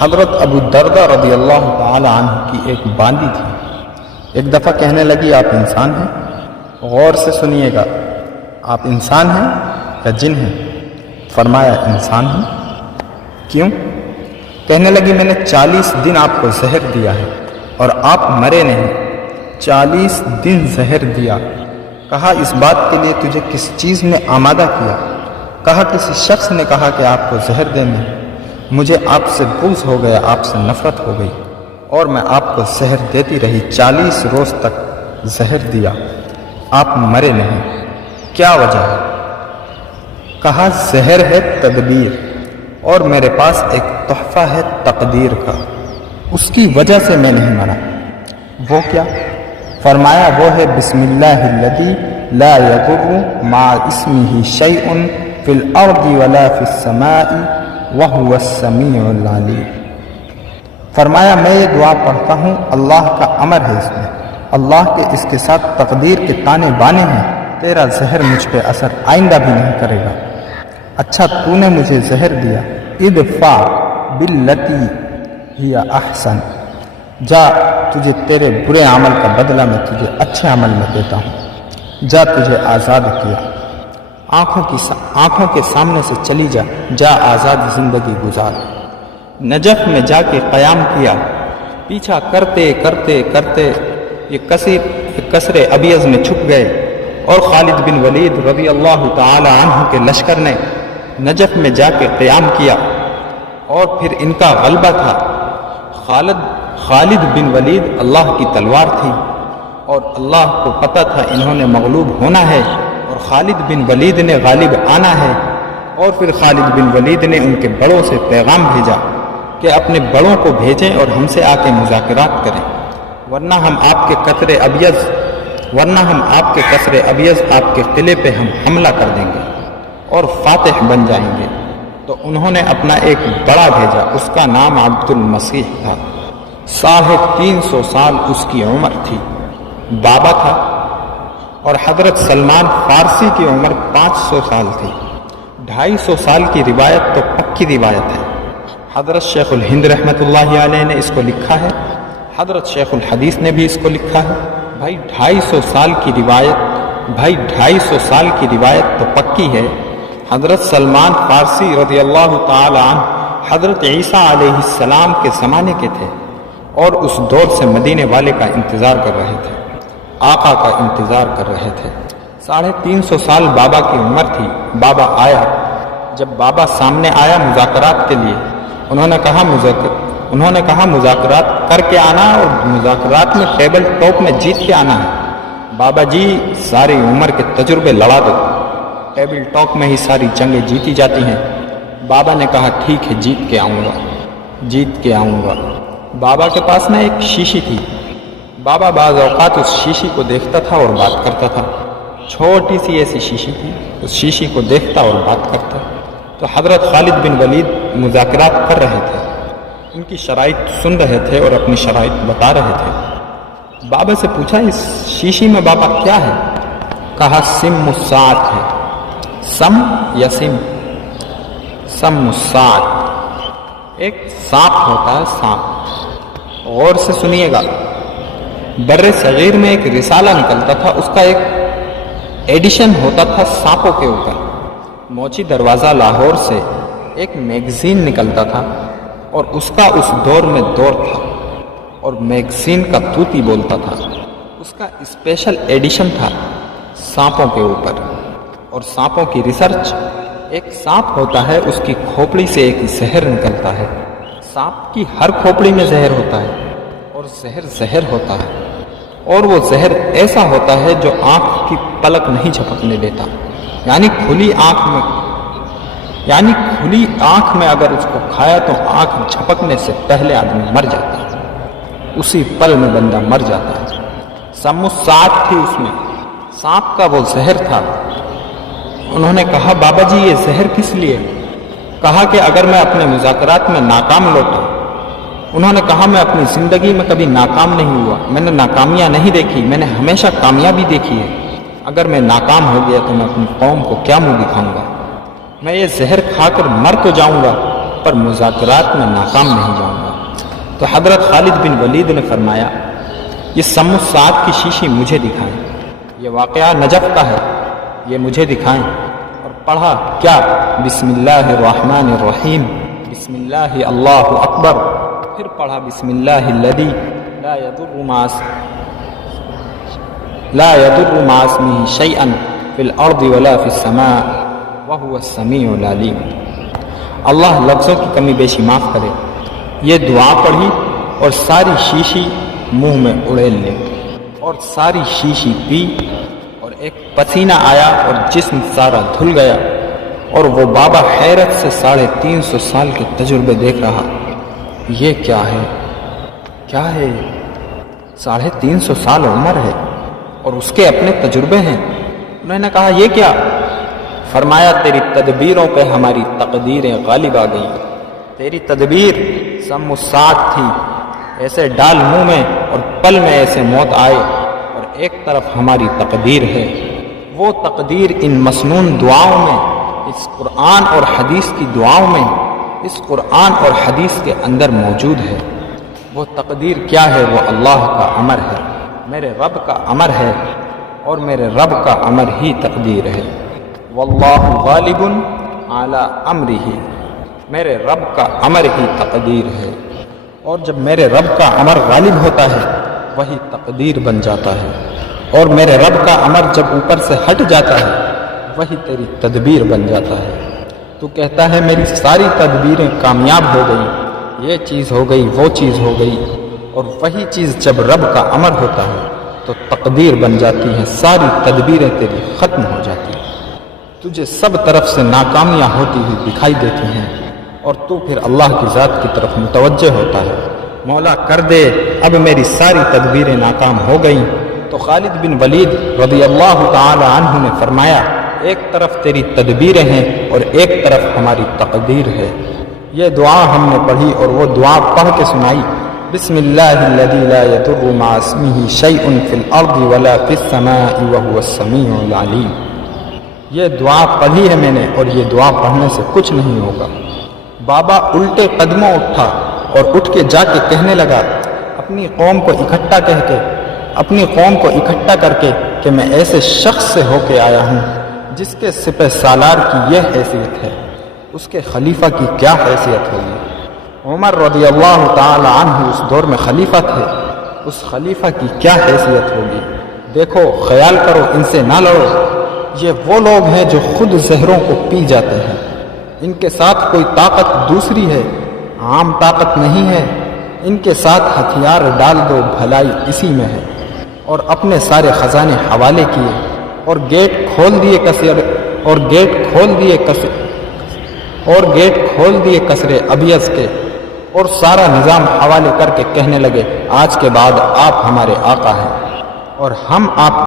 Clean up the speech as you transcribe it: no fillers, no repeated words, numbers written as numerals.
حضرت ابو الدرداء رضی اللہ تعالی عنہ کی ایک باندی تھی۔ ایک دفعہ کہنے لگی آپ انسان ہیں؟ غور سے سنیے گا، آپ انسان ہیں یا جن ہیں؟ فرمایا انسان ہیں۔ کیوں؟ کہنے لگی میں نے 40 دن آپ کو زہر دیا ہے اور آپ مرے نہیں۔ 40 دن زہر دیا۔ کہا اس بات کے لیے تجھے کس چیز نے آمادہ کیا؟ کہا کسی شخص نے کہا کہ آپ کو زہر دینا۔ مجھے آپ سے بغض ہو گیا، آپ سے نفرت ہو گئی اور میں آپ کو زہر دیتی رہی۔ 40 روز تک زہر دیا، آپ مرے نہیں۔ کیا وجہ ہے؟ کہا زہر ہے تدبیر اور میرے پاس ایک تحفہ ہے تقدیر کا، اس کی وجہ سے میں نہیں مرا۔ وہ کیا؟ فرمایا وہ ہے بسم اللہ الذی لا یضر مع اسمہ شیء فی الارض ولا فی السماء وہو السمیع العلیم۔ فرمایا میں یہ دعا پڑھتا ہوں، اللہ کا امر ہے اس میں، اللہ کے اس کے ساتھ تقدیر کے تانے بانے ہیں، تیرا زہر مجھ پہ اثر آئندہ بھی نہیں کرے گا۔ اچھا تو نے مجھے زہر دیا، ادفع باللتی ہی احسن، جا تجھے تیرے برے عمل کا بدلہ میں تجھے اچھے عمل میں دیتا ہوں۔ جا تجھے آزاد کیا، آنکھوں کے سامنے سے چلی جا، جا آزاد زندگی گزار۔ نجف میں جا کے قیام کیا، پیچھا کرتے کرتے کرتے یہ قصر ابیض میں چھپ گئے اور خالد بن ولید رضی اللہ تعالی عنہ کے لشکر نے نجف میں جا کے قیام کیا اور پھر ان کا غلبہ تھا۔ خالد بن ولید اللہ کی تلوار تھی اور اللہ کو پتہ تھا انہوں نے مغلوب ہونا ہے اور خالد بن ولید نے غالب آنا ہے۔ اور پھر خالد بن ولید نے ان کے بڑوں سے پیغام بھیجا کہ اپنے بڑوں کو بھیجیں اور ہم سے آ کے مذاکرات کریں، ورنہ ہم آپ کے قصر ابیض آپ کے قلعے پہ ہم حملہ کر دیں گے اور فاتح بن جائیں گے۔ تو انہوں نے اپنا ایک بڑا بھیجا، اس کا نام عبد المسیح تھا۔ 350 سال اس کی عمر تھی، بابا تھا۔ اور حضرت سلمان فارسی کی عمر 500 سال تھی۔ 250 سال کی روایت تو پکی روایت ہے۔ حضرت شیخ الہند رحمۃ اللہ علیہ نے اس کو لکھا ہے، حضرت شیخ الحدیث نے بھی اس کو لکھا ہے۔ بھائی 250 سال کی روایت تو پکی ہے۔ حضرت سلمان فارسی رضی اللہ تعالی عنہ حضرت عیسیٰ علیہ السلام کے زمانے کے تھے اور اس دور سے مدینے والے کا انتظار کر رہے تھے، آقا کا انتظار کر رہے تھے۔ 350 سال بابا کی عمر تھی۔ بابا آیا، جب بابا سامنے آیا مذاکرات کے لیے، انہوں نے کہا مذاکرات کر کے آنا اور مذاکرات میں ٹیبل ٹاک میں جیت کے آنا ہے۔ بابا جی ساری عمر کے تجربے لڑا دو، ٹیبل ٹاک میں ہی ساری جنگیں جیتی جاتی ہیں۔ بابا نے کہا ٹھیک ہے، جیت کے آؤں گا۔ بابا کے پاس نا ایک شیشی تھی۔ بابا بعض اوقات اس شیشی کو دیکھتا تھا اور بات کرتا تھا۔ چھوٹی سی ایسی شیشی تھی، اس شیشی کو دیکھتا اور بات کرتا۔ تو حضرت خالد بن ولید مذاکرات کر رہے تھے، ان کی شرائط سن رہے تھے اور اپنی شرائط بتا رہے تھے۔ بابا سے پوچھا اس شیشی میں بابا کیا ہے؟ کہا سم الساعت ہے۔ سم یا سم؟ سم الساعت، ایک سانپ ہوتا ہے، سانپ۔ غور سے سنیے گا، بر صغیر میں ایک رسالہ نکلتا تھا، اس کا ایک ایڈیشن ہوتا تھا سانپوں کے اوپر۔ موچی دروازہ لاہور سے ایک میگزین نکلتا تھا اور اس کا اس دور میں دور تھا اور میگزین کا توتی بولتا تھا۔ اس کا اسپیشل ایڈیشن تھا سانپوں کے اوپر اور سانپوں کی ریسرچ۔ ایک سانپ ہوتا ہے، اس کی کھوپڑی سے ایک زہر نکلتا ہے۔ سانپ کی ہر کھوپڑی میں زہر ہوتا ہے اور زہر ہوتا ہے، اور وہ زہر ایسا ہوتا ہے جو آنکھ کی پلک نہیں جھپکنے دیتا، یعنی کھلی آنکھ میں اگر اس کو کھایا تو آنکھ جھپکنے سے پہلے آدمی مر جاتا ہے، اسی پل میں بندہ مر جاتا ہے۔ سم الساعت تھی اس میں، سانپ کا وہ زہر تھا۔ انہوں نے کہا بابا جی یہ زہر کس لیے؟ کہا کہ اگر میں اپنے مذاکرات میں ناکام لوٹا۔ انہوں نے کہا میں اپنی زندگی میں کبھی ناکام نہیں ہوا، میں نے ناکامیاں نہیں دیکھی، میں نے ہمیشہ کامیابی دیکھی ہے۔ اگر میں ناکام ہو گیا تو میں اپنی قوم کو کیا منہ دکھاؤں گا؟ میں یہ زہر کھا کر مر تو جاؤں گا اب پر مذاکرات میں ناکام نہیں جاؤں گا۔ تو حضرت خالد بن ولید نے فرمایا یہ سم الساعت کی شیشی مجھے دکھائیں، یہ واقعہ نجف کا ہے، یہ مجھے دکھائیں۔ اور پڑھا کیا؟ بسم اللہ الرحمن الرحیم، بسم اللہ اللہ اکبر۔ پھر پڑھا بسم اللہ الذی لا يضر مع اسمه شيئا في الارض ولا في السماء وهو السمیع العلیم۔ اللہ لفظوں کی کمی بیشی معاف کرے۔ یہ دعا پڑھی اور ساری شیشی منہ میں اڑیل لی اور ساری شیشی پی اور ایک پسینہ آیا اور جسم سارا دھل گیا، اور وہ بابا حیرت سے 350 سال کے تجربے دیکھ رہا۔ یہ کیا ہے؟ کیا ہے؟ 350 سال عمر ہے اور اس کے اپنے تجربے ہیں۔ انہوں نے کہا یہ کیا؟ فرمایا تیری تدبیروں پہ ہماری تقدیریں غالب آ گئیں۔ تیری تدبیر سم الساعت تھی، ایسے ڈال منہ میں اور پل میں ایسے موت آئے، اور ایک طرف ہماری تقدیر ہے۔ وہ تقدیر ان مسنون دعاؤں میں، اس قرآن اور حدیث کی دعاؤں میں، اس قرآن اور حدیث کے اندر موجود ہے۔ وہ تقدیر کیا ہے؟ وہ اللہ کا امر ہے، میرے رب کا امر ہے، اور میرے رب کا امر ہی تقدیر ہے۔ واللہ غالب علی امرہ، میرے رب کا امر ہی تقدیر ہے، اور جب میرے رب کا امر غالب ہوتا ہے وہی تقدیر بن جاتا ہے، اور میرے رب کا امر جب اوپر سے ہٹ جاتا ہے وہی تیری تدبیر بن جاتا ہے۔ تو کہتا ہے میری ساری تدبیریں کامیاب ہو گئی، یہ چیز ہو گئی، وہ چیز ہو گئی، اور وہی چیز جب رب کا امر ہوتا ہے تو تقدیر بن جاتی ہے، ساری تدبیریں تیری ختم ہو جاتی ہیں۔ تجھے سب طرف سے ناکامیاں ہوتی ہوئی دکھائی دیتی ہیں، اور تو پھر اللہ کی ذات کی طرف متوجہ ہوتا ہے، مولا کر دے اب میری ساری تدبیریں ناکام ہو گئیں۔ تو خالد بن ولید رضی اللہ تعالی عنہ نے فرمایا ایک طرف تیری تدبیریں ہیں اور ایک طرف ہماری تقدیر ہے۔ یہ دعا ہم نے پڑھی اور وہ دعا پڑھ کے سنائی، بسم اللہ الذی لا یضر مع اسمہ شیء فی الارض ولا فی السماء وہو السمیع العلیم۔ یہ دعا پڑھی ہے میں نے، اور یہ دعا پڑھنے سے کچھ نہیں ہوگا۔ بابا الٹے قدموں اٹھا اور اٹھ کے جا کے کہنے لگا اپنی قوم کو اکٹھا کر کے کہ میں ایسے شخص سے ہو کے آیا ہوں جس کے سپہ سالار کی یہ حیثیت ہے، اس کے خلیفہ کی کیا حیثیت ہوگی؟ عمر رضی اللہ تعالی عنہ اس دور میں خلیفہ تھے، اس خلیفہ کی کیا حیثیت ہوگی؟ دیکھو، خیال کرو، ان سے نہ لڑو۔ یہ وہ لوگ ہیں جو خود زہروں کو پی جاتے ہیں، ان کے ساتھ کوئی طاقت دوسری ہے، عام طاقت نہیں ہے۔ ان کے ساتھ ہتھیار ڈال دو، بھلائی اسی میں ہے۔ اور اپنے سارے خزانے حوالے کیے اور گیٹ کھول دیے کسرے ابیض کے، اور سارا نظام حوالے کر کے کہنے لگے آج کے بعد آپ ہمارے آقا ہیں اور ہم آپ